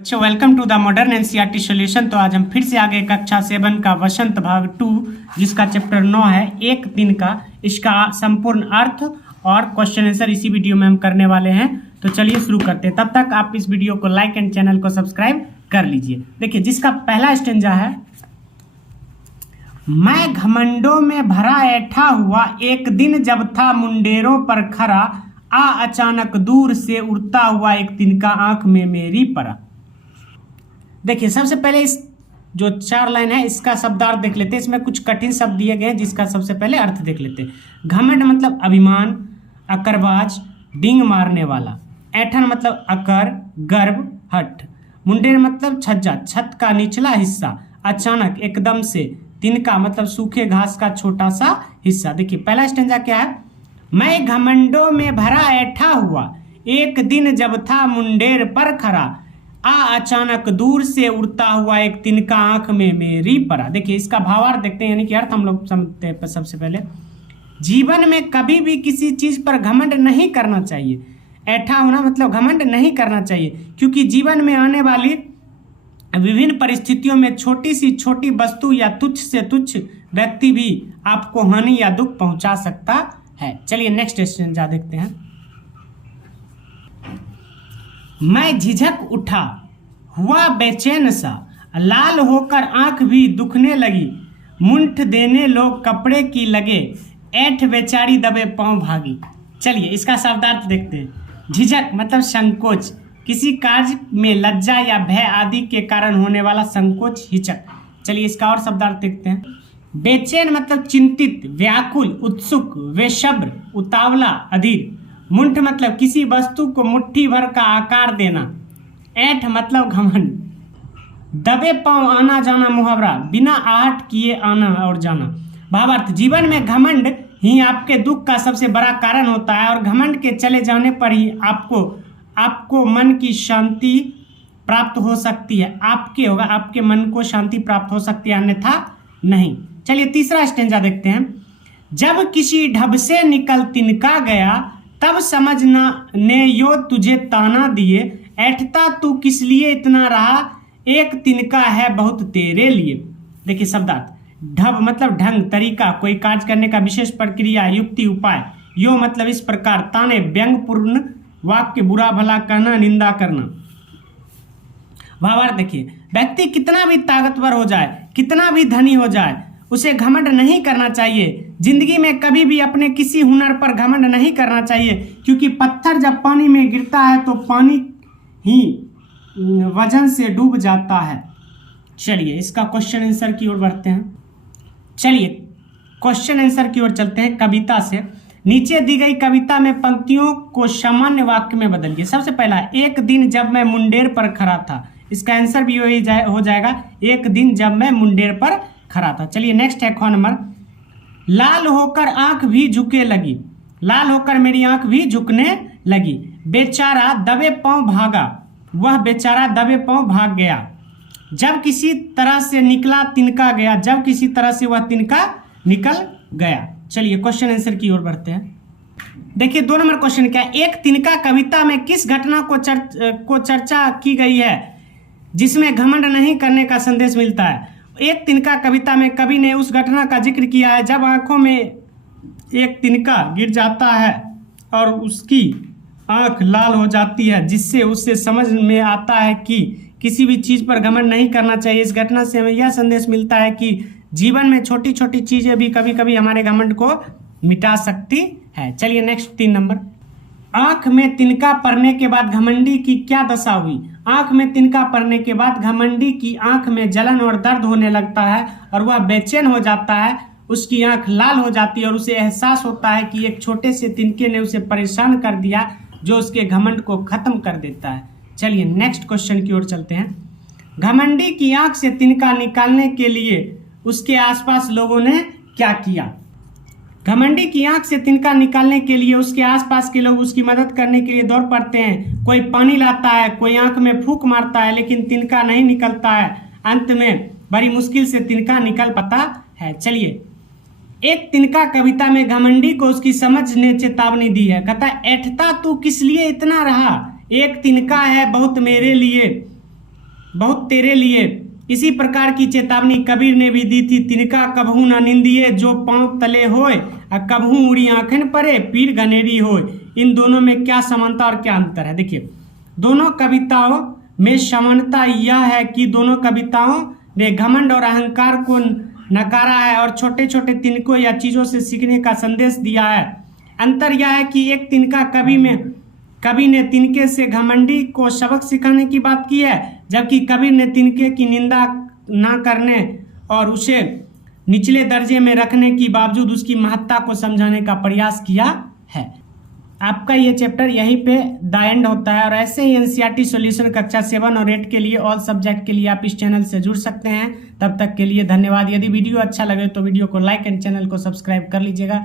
अच्छा, welcome to the modern NCERT solution. तो आज हम फिर से आगे कक्षा 7 का वसंत भाग 2 जिसका चैप्टर 9 है एक दिन का, इसका संपूर्ण अर्थ और क्वेश्चन आंसर इसी वीडियो में हम करने वाले हैं। तो चलिए शुरू करते हैं। तब तक आप इस वीडियो को लाइक एंड चैनल को सब्सक्राइब कर लीजिए। देखिए, जिसका पहला स्टेंजा है, मैं घमंडों में भरा ऐठा हुआ, एक दिन जब था मुंडेरों पर खरा, आ अचानक दूर से उड़ता हुआ एक तिनका आंख में मेरी पड़ा। देखिए, सबसे पहले इस जो 4 लाइन है इसका शब्दार्थ देख लेते हैं। इसमें कुछ कठिन शब्द दिए गए हैं जिसका सबसे पहले अर्थ देख लेते हैं। घमंड मतलब अभिमान, अकरबाज, डींग मारने वाला। ऐठन मतलब अकर, गर्व, हठ। मुंडेर मतलब छज्जा, छत का निचला हिस्सा। अचानक, एकदम से। तिनका मतलब सूखे घास का छोटा सा हिस्सा। देखिए, पहला स्टेंजा क्या है, मैं घमंडों में भरा ऐठा हुआ, एक दिन जब था मुंडेर पर खरा, आ अचानक दूर से उड़ता हुआ एक तिनका आंख में मेरी पड़ा। देखिए, इसका भावार्थ देखते हैं, यानी कि अर्थ हम लोग समझते हैं। सबसे पहले, जीवन में कभी भी किसी चीज पर घमंड नहीं करना चाहिए। ऐठा होना मतलब घमंड नहीं करना चाहिए, क्योंकि जीवन में आने वाली विभिन्न परिस्थितियों में छोटी सी छोटी वस्तु या तुच्छ से तुच्छ व्यक्ति भी आपको हानि या दुख पहुंचा सकता है। चलिए नेक्स्ट स्टेंजा देखते हैं। मैं झिझक उठा, हुआ बेचैन सा, लाल होकर आंख भी दुखने लगी, मुंठ देने लोग कपड़े की लगे, ऐठ बेचारी दबे पांव भागी। चलिए इसका शब्दार्थ देखते हैं। झिझक मतलब संकोच, किसी कार्य में लज्जा या भय आदि के कारण होने वाला संकोच, हिचक। चलिए इसका और शब्दार्थ देखते हैं। बेचैन मतलब चिंतित, व्याकुल, उत्सुक, बेसब्र, उतावला, अधीर। मुंठ मतलब किसी वस्तु को मुट्ठी भर का आकार देना। ऐठ मतलब घमंड। दबे पांव आना जाना मुहावरा, बिना आहट किए आना और जाना। भावार्थ, जीवन में घमंड ही आपके दुख का सबसे बड़ा कारण होता है, और घमंड के चले जाने पर ही आपको मन की शांति प्राप्त हो सकती है। आपके मन को शांति प्राप्त हो सकती है, अन्यथा नहीं। चलिए तीसरा स्टेंजा देखते हैं। जब किसी ढब से निकल तिनका गया, तब समझना ने यो तुझे ताना दिए, ऐठता तू किस लिए इतना रहा, एक तिनका है बहुत तेरे लिए। देखिए शब्दार्थ, ढब मतलब ढंग, तरीका, कोई कार्य करने का विशेष प्रक्रिया, युक्ति, उपाय। यो मतलब इस प्रकार, ताने व्यंग्यपूर्ण वाक्य, बुरा भला कहना, निंदा करना। भावार्थ देखिए, व्यक्ति कितना भी ताकतवर हो जाए, कितना भी धनी हो जाए, उसे घमंड नहीं करना चाहिए। जिंदगी में कभी भी अपने किसी हुनर पर घमंड नहीं करना चाहिए, क्योंकि पत्थर जब पानी में गिरता है तो पानी ही वजन से डूब जाता है। चलिए इसका क्वेश्चन आंसर की ओर बढ़ते हैं। चलिए क्वेश्चन आंसर की ओर चलते हैं कविता से। नीचे दी गई कविता में पंक्तियों को सामान्य वाक्य में बदलिए। सबसे पहला, एक दिन जब मैं मुंडेर पर खड़ा था। इसका आंसर भी हो जाएगा, एक दिन जब मैं मुंडेर पर खड़ा था। चलिए नेक्स्ट है ख नंबर, लाल होकर आंख भी झुके लगी। लाल होकर मेरी आंख भी झुकने लगी। बेचारा दबे पांव भागा, वह बेचारा दबे पांव भाग गया। जब किसी तरह से निकला तिनका गया, जब किसी तरह से वह तिनका निकल गया। चलिए क्वेश्चन आंसर की ओर बढ़ते हैं। देखिए 2 नंबर क्वेश्चन क्या है, एक तिनका कविता में किस घटना को चर्चा की गई है जिसमें घमंड नहीं करने का संदेश मिलता है। एक तिनका कविता में कवि ने उस घटना का जिक्र किया है जब आंखों में एक तिनका गिर जाता है और उसकी आंख लाल हो जाती है, जिससे उससे समझ में आता है कि किसी भी चीज़ पर घमंड नहीं करना चाहिए। इस घटना से हमें यह संदेश मिलता है कि जीवन में छोटी छोटी चीज़ें भी कभी कभी हमारे घमंड को मिटा सकती है। चलिए नेक्स्ट 3 नंबर, आंख में तिनका पड़ने के बाद घमंडी की क्या दशा हुई। आंख में तिनका पड़ने के बाद घमंडी की आंख में जलन और दर्द होने लगता है और वह बेचैन हो जाता है। उसकी आंख लाल हो जाती है और उसे एहसास होता है कि एक छोटे से तिनके ने उसे परेशान कर दिया, जो उसके घमंड को खत्म कर देता है। चलिए नेक्स्ट क्वेश्चन की ओर चलते हैं। घमंडी की आंख से तिनका निकालने के लिए उसके आसपास लोगों ने क्या किया। घमंडी की आंख से तिनका निकालने के लिए उसके आसपास के लोग उसकी मदद करने के लिए दौड़ पड़ते हैं। कोई पानी लाता है, कोई आंख में फूंक मारता है, लेकिन तिनका नहीं निकलता है। अंत में बड़ी मुश्किल से तिनका निकल पाता है। चलिए, एक तिनका कविता में घमंडी को उसकी समझ ने चेतावनी दी है। कहता है, ऐठता तू किस लिए इतना रहा, एक तिनका है बहुत मेरे लिए, बहुत तेरे लिए। इसी प्रकार की चेतावनी कबीर ने भी दी थी। तिनका कबहू न निंदिए जो पांव तले होए, और कबहू उड़ी आंखन परे पीर घनेरी होए। इन दोनों में क्या समानता और क्या अंतर है? देखिए, दोनों कविताओं में समानता यह है कि दोनों कविताओं ने घमंड और अहंकार को नकारा है और छोटे छोटे तिनकों या चीजों से सीखने का संदेश दिया है। अंतर यह है कि एक तिनका कवि ने तिनके से घमंडी को सबक सिखाने की बात की है, जबकि कबीर ने तिनके की निंदा ना करने और उसे निचले दर्जे में रखने की बावजूद उसकी महत्ता को समझाने का प्रयास किया है। आपका ये चैप्टर यहीं पे द एंड होता है। और ऐसे ही एनसीईआरटी सॉल्यूशन कक्षा 7 और 8 के लिए, ऑल सब्जेक्ट के लिए आप इस चैनल से जुड़ सकते हैं। तब तक के लिए धन्यवाद। यदि वीडियो अच्छा लगे तो वीडियो को लाइक एंड चैनल को सब्सक्राइब कर लीजिएगा।